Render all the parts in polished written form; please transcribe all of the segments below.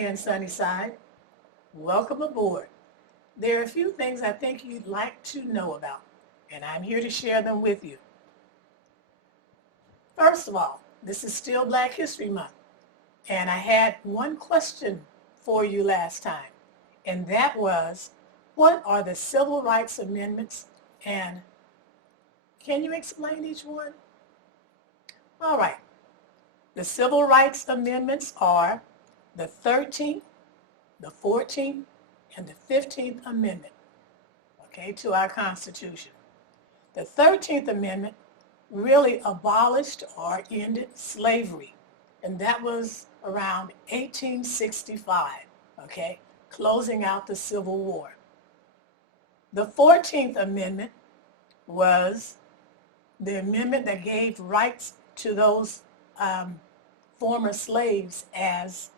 again, Sunnyside. Welcome aboard. There are a few things I think you'd like to know about, and I'm here to share them with you. First of all, this is still Black History Month, and I had one question for you last time, and that was, what are the Civil Rights Amendments, and can you explain each one? All right. The Civil Rights Amendments are the 13th, the 14th, and the 15th Amendment, okay, to our Constitution. The 13th Amendment really abolished or ended slavery, and that was around 1865, okay, closing out the Civil War. The 14th Amendment was the amendment that gave rights to those former slaves as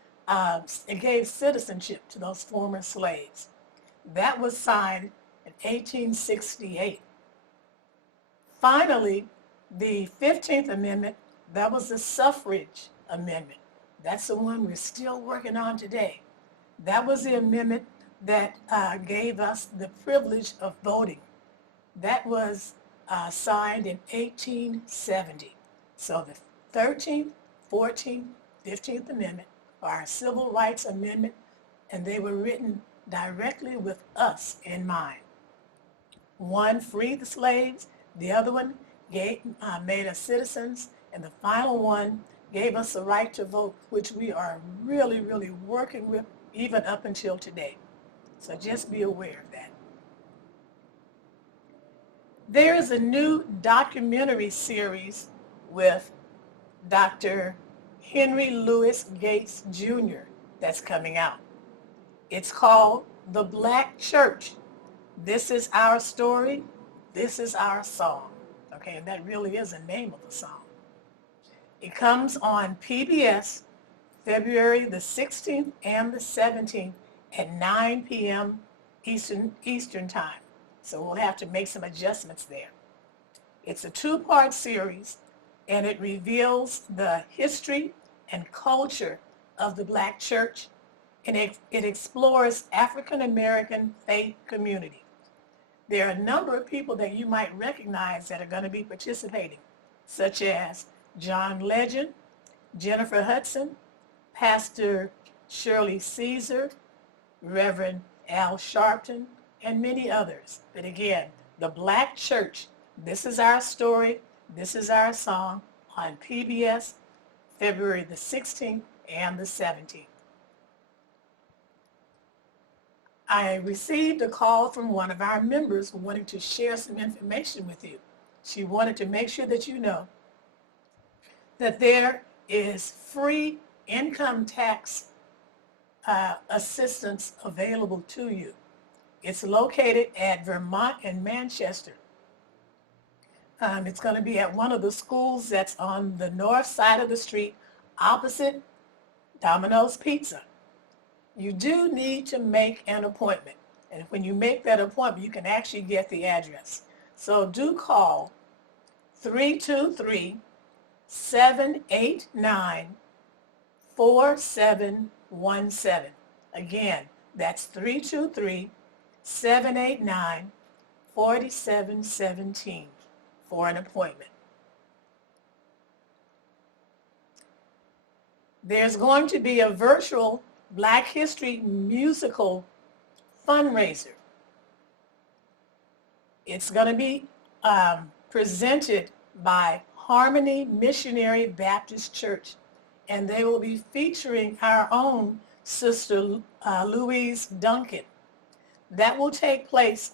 it gave citizenship to those former slaves. That was signed in 1868. Finally, the 15th Amendment, that was the suffrage amendment. That's the one we're still working on today. That was the amendment that gave us the privilege of voting. That was signed in 1870. So the 13th, 14th, 15th Amendment are our Civil Rights Amendment, and they were written directly with us in mind. One freed the slaves, the other one made us citizens, and the final one gave us the right to vote, which we are really, really working with even up until today. So just be aware of that. There is a new documentary series with Dr. Henry Louis Gates Jr. that's coming out. It's called The Black Church. This is our story. This is our song. Okay, and that really is the name of the song. It comes on PBS February the 16th and the 17th at 9 p.m. Eastern Time. So we'll have to make some adjustments there. It's a two-part series, and it reveals the history and culture of the Black church, and it explores African American faith community. There are a number of people that you might recognize that are going to be participating, such as John Legend, Jennifer Hudson, Pastor Shirley Caesar, Reverend Al Sharpton, and many others. But again, the Black church, this is our story, this is our song, on PBS February the 16th and the 17th. I received a call from one of our members wanting to share some information with you. She wanted to make sure that you know that there is free income tax assistance available to you. It's located at Vermont and Manchester. It's going to be at one of the schools that's on the north side of the street opposite Domino's Pizza. You do need to make an appointment. And when you make that appointment, you can actually get the address. So do call 323-789-4717. Again, that's 323-789-4717 for an appointment. There's going to be a virtual Black History musical fundraiser. It's going to be presented by Harmony Missionary Baptist Church, and they will be featuring our own Sister Louise Duncan. That will take place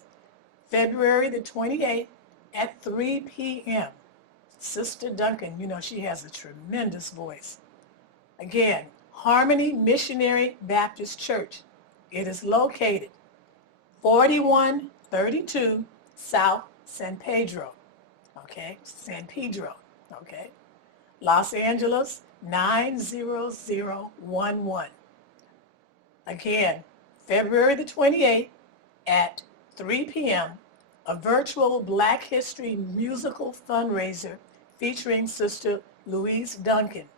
February the 28th at 3 p.m. Sister Duncan, you know, she has a tremendous voice. Again, Harmony Missionary Baptist Church. It is located 4132 South San Pedro, okay, San Pedro, okay, Los Angeles 90011. Again, February the 28th at 3 p.m., a virtual Black History musical fundraiser featuring Sister Louise Duncan,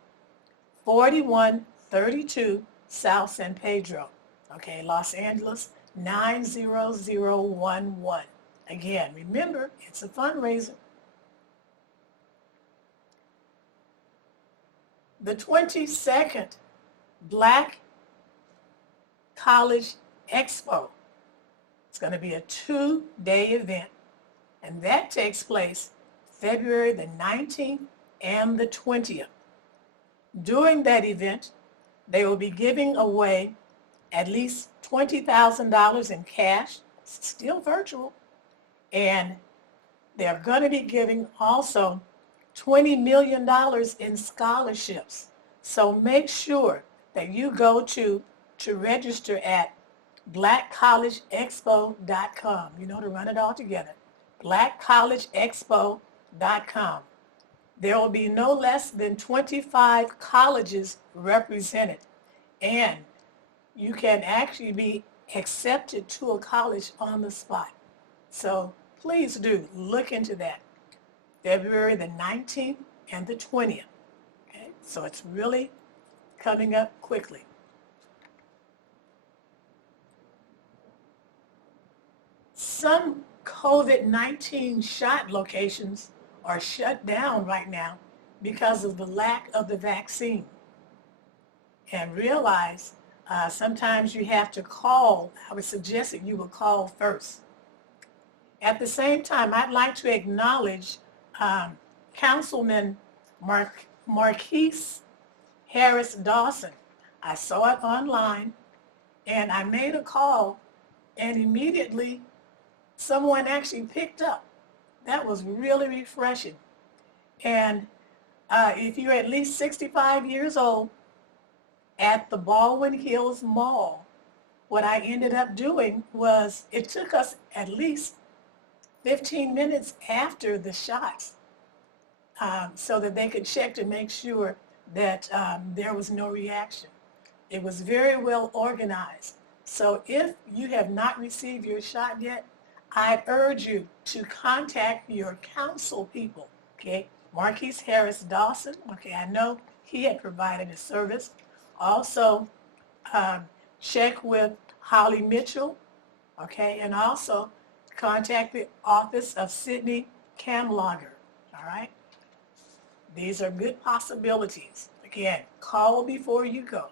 4132 South San Pedro. Okay, Los Angeles 90011. Again, remember, it's a fundraiser. The 22nd Black College Expo. It's going to be a 2-day event, and that takes place February the 19th and the 20th. During that event, they will be giving away at least $20,000 in cash, still virtual, and they're going to be giving also $20 million in scholarships. So make sure that you go to register at blackcollegeexpo.com. You know, to run it all together. blackcollegeexpo.com. There will be no less than 25 colleges represented, and you can actually be accepted to a college on the spot. So please do look into that. February the 19th and the 20th. Okay? So it's really coming up quickly. Some COVID-19 shot locations are shut down right now because of the lack of the vaccine. And realize sometimes you have to call. I would suggest that you will call first. At the same time, I'd like to acknowledge Councilman Marquise Harris Dawson. I saw it online, and I made a call, and immediately someone actually picked up. That was really refreshing. And if you're at least 65 years old, at the Baldwin Hills Mall, what I ended up doing was, it took us at least 15 minutes after the shots so that they could check to make sure that there was no reaction. It was very well organized. So if you have not received your shot yet, I urge you to contact your council people, okay? Marquise Harris Dawson, okay, I know he had provided a service. Also, check with Holly Mitchell, okay, and also contact the office of Sydney Camlogger, all right? These are good possibilities. Again, call before you go.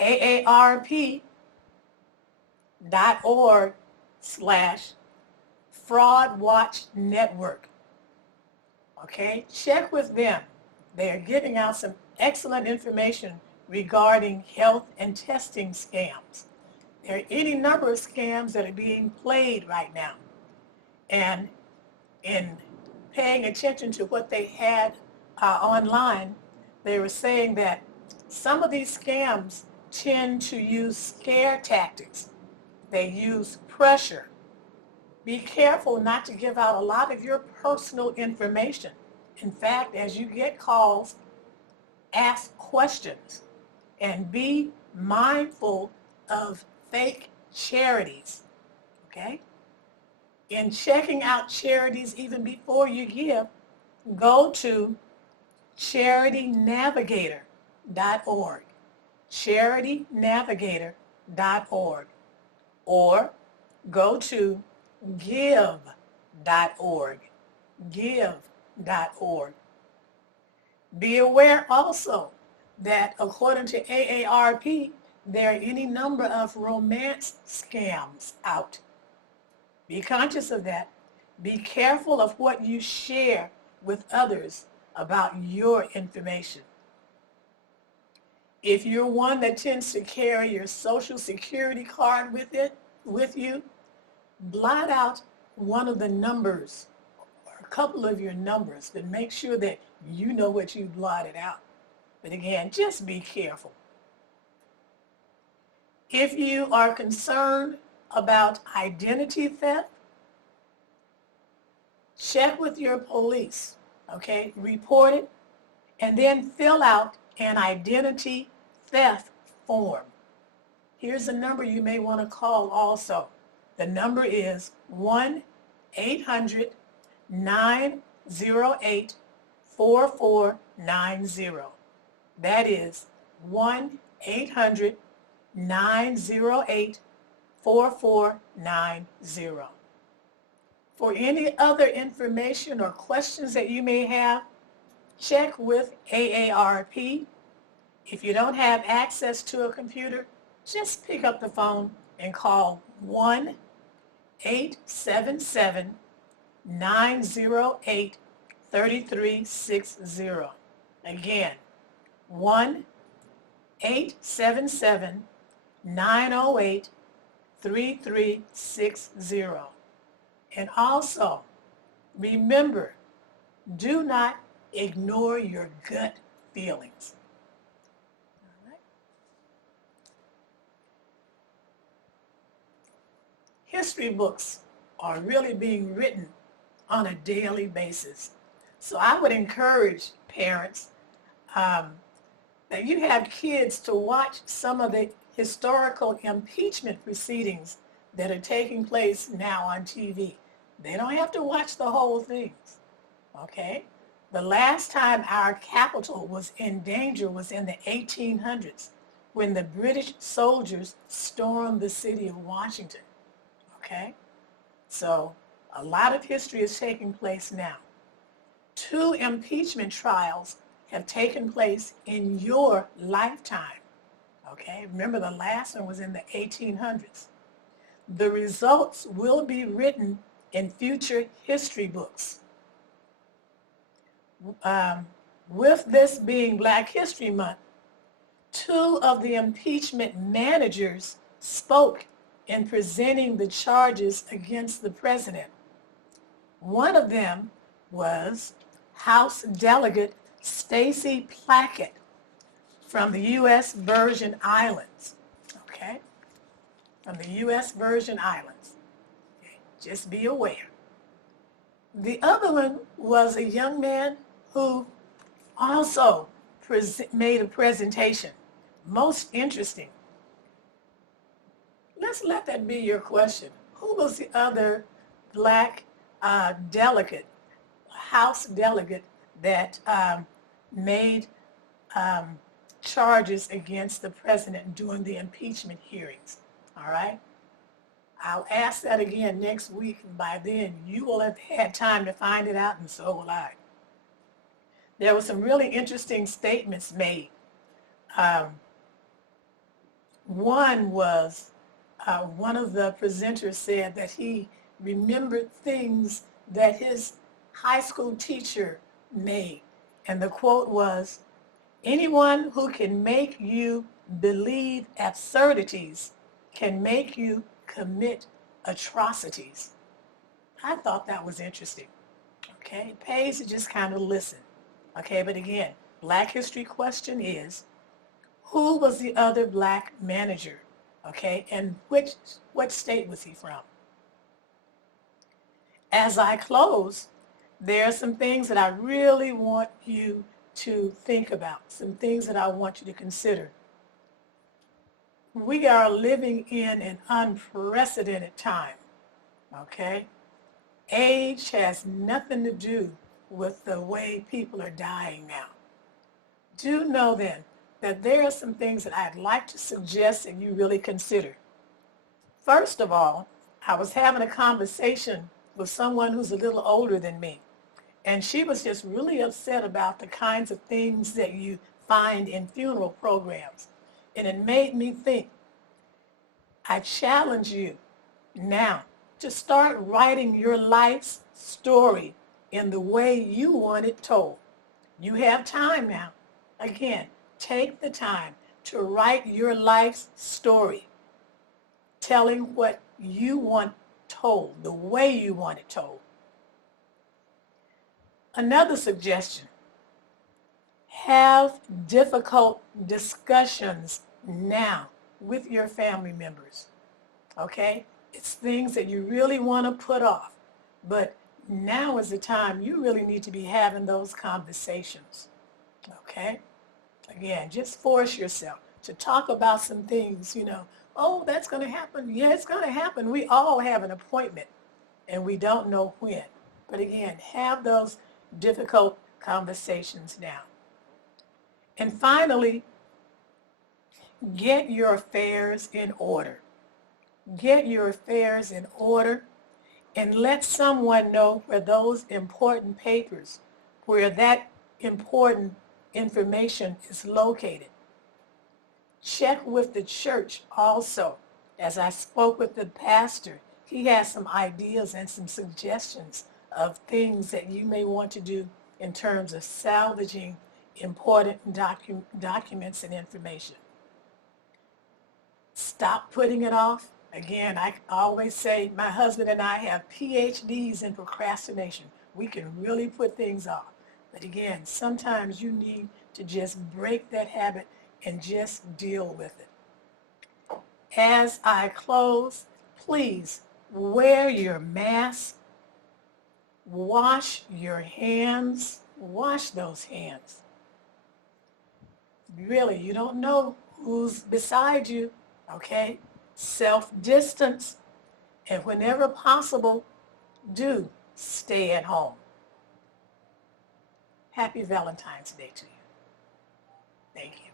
AARP.org/fraudwatchnetwork. Okay, check with them. They are giving out some excellent information regarding health and testing scams. There are any number of scams that are being played right now. And in paying attention to what they had online, they were saying that some of these scams tend to use scare tactics. They use pressure. Be careful not to give out a lot of your personal information. In fact, as you get calls, ask questions and be mindful of fake charities, okay? In checking out charities even before you give, go to charitynavigator.org, charitynavigator.org, or go to give.org, give.org. Be aware also that according to AARP, there are any number of romance scams out. Be conscious of that. Be careful of what you share with others about your information. If you're one that tends to carry your Social Security card with you, blot out one of the numbers or a couple of your numbers, but make sure that you know what you blotted out. But again, just be careful. If you are concerned about identity theft, check with your police, okay? Report it, and then fill out an identity theft form. Here's a number you may want to call also. The number is 1-800-908-3282. 4490. That is 1-800-908-4490. For any other information or questions that you may have, check with AARP. If you don't have access to a computer, just pick up the phone and call 1-877-908-3360. Again, 1-877-908-3360. And also, remember, do not ignore your gut feelings. All right? History books are really being written on a daily basis. So I would encourage parents that you have kids to watch some of the historical impeachment proceedings that are taking place now on TV. They don't have to watch the whole things, okay? The last time our capital was in danger was in the 1800s when the British soldiers stormed the city of Washington, okay? So a lot of history is taking place now. 2 impeachment trials have taken place in your lifetime, okay? Remember, the last one was in the 1800s. The results will be written in future history books. With this being Black History Month, 2 of the impeachment managers spoke in presenting the charges against the president. One of them was House Delegate Stacey Plackett from the U.S. Virgin Islands, okay? From the U.S. Virgin Islands. Okay. Just be aware. The other one was a young man who also made a presentation. Most interesting. Let's let that be your question. Who was the other Black delegate, House delegate, that made charges against the president during the impeachment hearings? All right? I'll ask that again next week. By then, you will have had time to find it out, and so will I. There were some really interesting statements made. One was, one of the presenters said that he remembered things that his high school teacher made. And the quote was, "Anyone who can make you believe absurdities can make you commit atrocities." I thought that was interesting. Okay, it pays to just kind of listen. Okay, but again, Black history question is, who was the other Black manager? Okay, and what state was he from? As I close, there are some things that I really want you to think about, some things that I want you to consider. We are living in an unprecedented time, okay? Age has nothing to do with the way people are dying now. Do know then that there are some things that I'd like to suggest that you really consider. First of all, I was having a conversation with someone who's a little older than me, and she was just really upset about the kinds of things that you find in funeral programs. And it made me think, I challenge you now to start writing your life's story in the way you want it told. You have time now. Again, take the time to write your life's story, telling what you want told, the way you want it told. Another suggestion, have difficult discussions now with your family members, okay? It's things that you really want to put off, but now is the time you really need to be having those conversations, okay? Again, just force yourself to talk about some things, you know, oh, that's going to happen. Yeah, it's going to happen. We all have an appointment, and we don't know when. But again, have those difficult conversations down. And finally, get your affairs in order. Get your affairs in order and let someone know where those important papers, where that important information is located. Check with the church also. As I spoke with the pastor, he has some ideas and some suggestions of things that you may want to do in terms of salvaging important documents and information. Stop putting it off. Again, I always say my husband and I have PhDs in procrastination. We can really put things off. But again, sometimes you need to just break that habit and just deal with it. As I close, please wear your mask, wash your hands, wash those hands. Really, you don't know who's beside you, okay? Self-distance, and whenever possible, do stay at home. Happy Valentine's Day to you. Thank you.